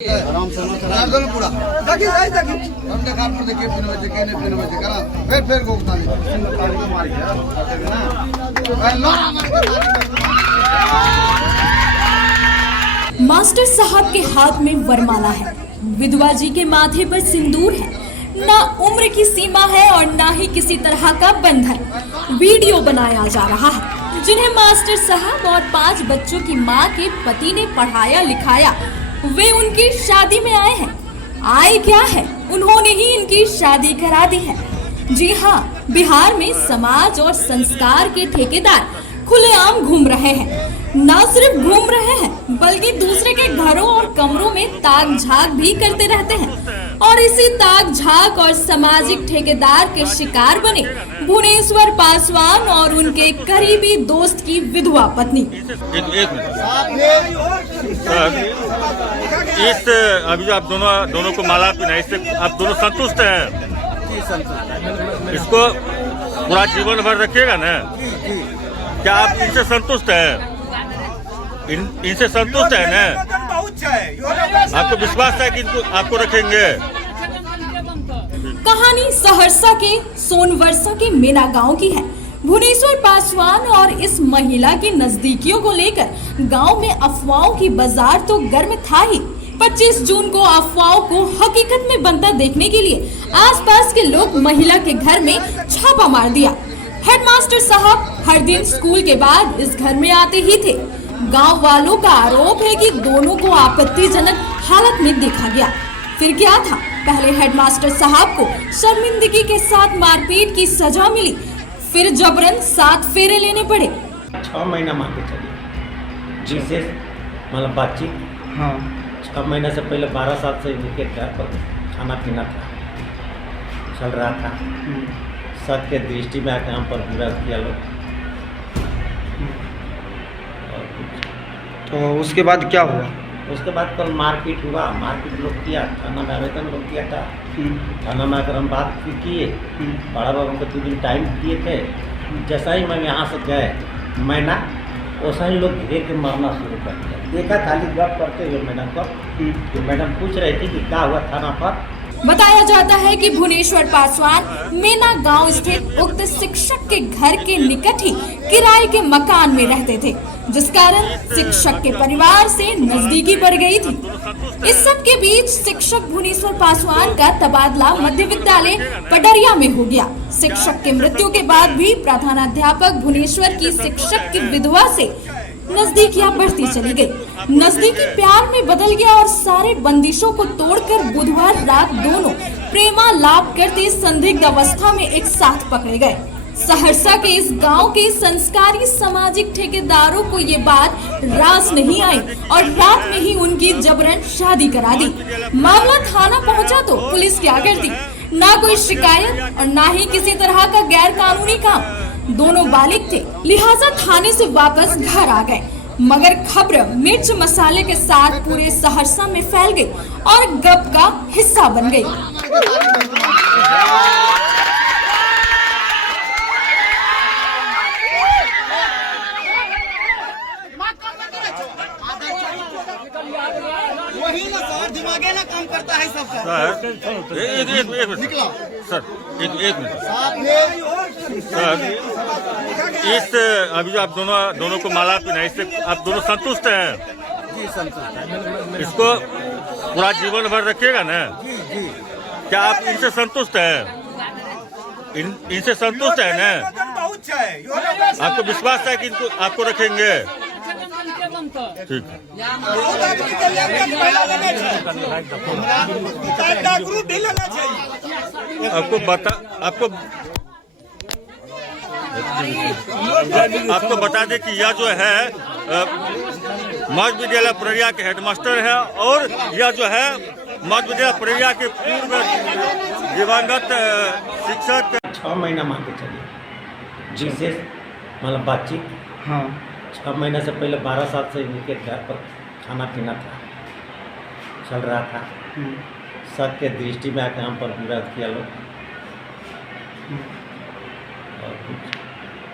आराम से दोनों पूरा देखिए सही देखिए हम देखा पर देखिए पिन बजे कहने पिन बजे करा फिर गोगता नहीं सिंगल ताली में मारी है ना लोरा मार के मास्टर साहब के हाथ में वरमाला है, विधवा जी के माथे पर सिंदूर है, ना उम्र की सीमा है और ना ही किसी तरह का बंधन। वीडियो बनाया जा रहा है जिन्हें मास्टर साहब और 5 बच्चों की मां के पति ने पढ़ाया लिखाया। वे उनकी शादी में आए हैं। आए क्या है, उन्होंने ही इनकी शादी करा दी है। जी हाँ, बिहार में समाज और संस्कार के ठेकेदार खुलेआम घूम रहे हैं। न सिर्फ घूम रहे हैं बल्कि दूसरे के घरों और कमरों में ताक झाक भी करते रहते हैं। और इसी ताक झाक और सामाजिक ठेकेदार के शिकार बने भुवनेश्वर पासवान और उनके करीबी दोस्त की विधवा पत्नी। इस अभी जो आप दोनों को माला पहनाई, इससे आप दोनों संतुष्ट हैं? इसको पूरा जीवन भर रखिएगा ना? क्या आप इनसे संतुष्ट हैं? इनसे संतुष्ट है ना? आपको विश्वास है कि इनको आपको रखेंगे? कहानी सहरसा के सोनवर्षा के मेना गांव की है। भुवनेश्वर पासवान और इस महिला की नजदीकियों को लेकर गांव में अफवाहों की बाजार तो गर्म था ही। 25 जून को अफवाहों को हकीकत में बनता देखने के लिए आसपास के लोग महिला के घर में छापा मार दिया। हेडमास्टर साहब हर दिन स्कूल के बाद इस घर में आते ही थे। गांव वालों का आरोप है कि दोनों को आपत्तिजनक हालत में देखा गया। फिर क्या था, पहले हेडमास्टर साहब को शर्मिंदगी के साथ मारपीट की सजा मिली, फिर जबरन 7 फेरे लेने पड़े। 6 महीना मान के चलिए जिससे मतलब बातचीत। हाँ, 6 महीने से पहले 12 साल से इनके घर पर खाना पीना था चल रहा था। सत्य के दृष्टि में आकर हम पर बुरा किया लोग। तो उसके बाद क्या हुआ? उसके बाद कल मारपीट हुआ। मारपीट लोग किया, थाना में आवेदन लोग किया था। थाना में आकर हम बात किए। बड़ा बाबू को 2 दिन टाइम दिए थे। जैसा ही मैं यहाँ से गए मैना, वैसा ही लोग घेर के मारना शुरू कर दिया। देखा खाली गप करते हुए मैडम को, तो मैडम पूछ रही थी कि क्या हुआ थाना पर। बताया जाता है कि भुवनेश्वर पासवान मेना गांव स्थित उक्त शिक्षक के घर के निकट ही किराए के मकान में रहते थे, जिस कारण शिक्षक के परिवार से नजदीकी बढ़ गई थी। इस सब के बीच शिक्षक भुवनेश्वर पासवान का तबादला मध्य विद्यालय पडरिया में हो गया। शिक्षक के मृत्यु के बाद भी प्रधानाध्यापक भुवनेश्वर की शिक्षक की विधवा से नजदीकियां बढ़ती चली गई। नजदीकी प्यार में बदल गया और सारे बंदिशों को तोड़कर बुधवार रात दोनों प्रेमालाप करते संदिग्ध अवस्था में एक साथ पकड़े गए। सहरसा के इस गांव के संस्कारी सामाजिक ठेकेदारों को ये बात रास नहीं आई और रात में ही उनकी जबरन शादी करा दी। मामला थाना पहुंचा तो पुलिस क्या करती, ना कोई शिकायत और ना ही किसी तरह का गैर कानूनी काम। दोनों बालिग थे, लिहाजा थाने से वापस घर आ गए। मगर खबर मिर्च मसाले के साथ पूरे सहरसा में फैल गई और गप का हिस्सा बन गई। वही ना सर, दिमागे ना काम करता है सबका। एक मिनट सर, एक मिनट सर। इस अभी जो आप दोनों को माला पहनाई, इससे आप दोनों संतुष्ट हैं? जी संतुष्ट है। इसको पूरा जीवन भर रखिएगा ना? क्या आप इनसे संतुष्ट हैं? इनसे संतुष्ट है ना? आपको विश्वास है कि इनको आपको रखेंगे? ठीक है। आपको बता दें कि यह जो है मध्य विद्यालय पडरिया के हेडमास्टर है और यह जो है मध्य विद्यालय पडरिया के पूर्व दिवंगत शिक्षक। 6 महीना मान के चलिए जिससे मतलब बातचीत। हाँ, 6 महीने से पहले 12 साल से इनके घर पर खाना पीना था चल रहा था। सत्य के दृष्टि में आकर हम पर बुरा किया लोग।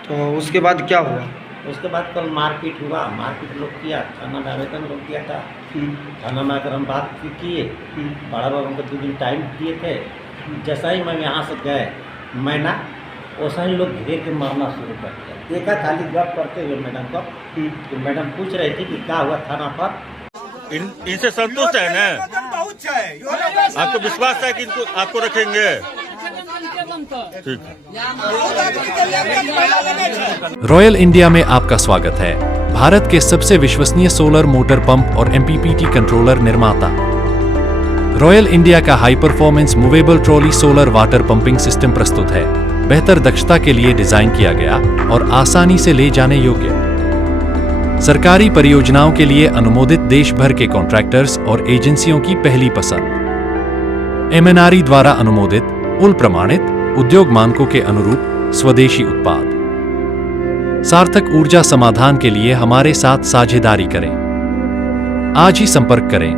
तो उसके बाद क्या हुआ? उसके बाद कल मारपीट हुआ। मारपीट लोग किया, थाना में आवेदन लोग किया था। थाना में आकर हम बात किए, बड़ा बाबू को 2 दिन टाइम दिए थे। जैसा ही मैं यहाँ से गए मैना, वैसा ही लोग घेर के मारना शुरू कर दिया। देखा खाली गप करते हुए मैडम को, तो मैडम पूछ रही थी कि क्या हुआ थाना पर। इनसे संतुष्ट है ना? आपको विश्वास है कि इनको आपको रखेंगे? ठीक है। रॉयल इंडिया में आपका स्वागत है। भारत के सबसे विश्वसनीय सोलर मोटर पंप और MPPT कंट्रोलर निर्माता। रॉयल इंडिया का high performance movable trolley solar water pumping system प्रस्तुत है। बेहतर दक्षता के लिए डिजाइन किया गया और आसानी से ले जाने योग्य। सरकारी परियोजनाओं के लिए अनुमोदित देश भर के कॉन्ट्रैक्टर्स और एजेंसियों की पहली पसंद। MNRE द्वारा अनुमोदित, उल प्रमाणित, उद्योग मानकों के अनुरूप स्वदेशी उत्पाद। सार्थक ऊर्जा समाधान के लिए हमारे साथ साझेदारी करें। आज ही संपर्क करें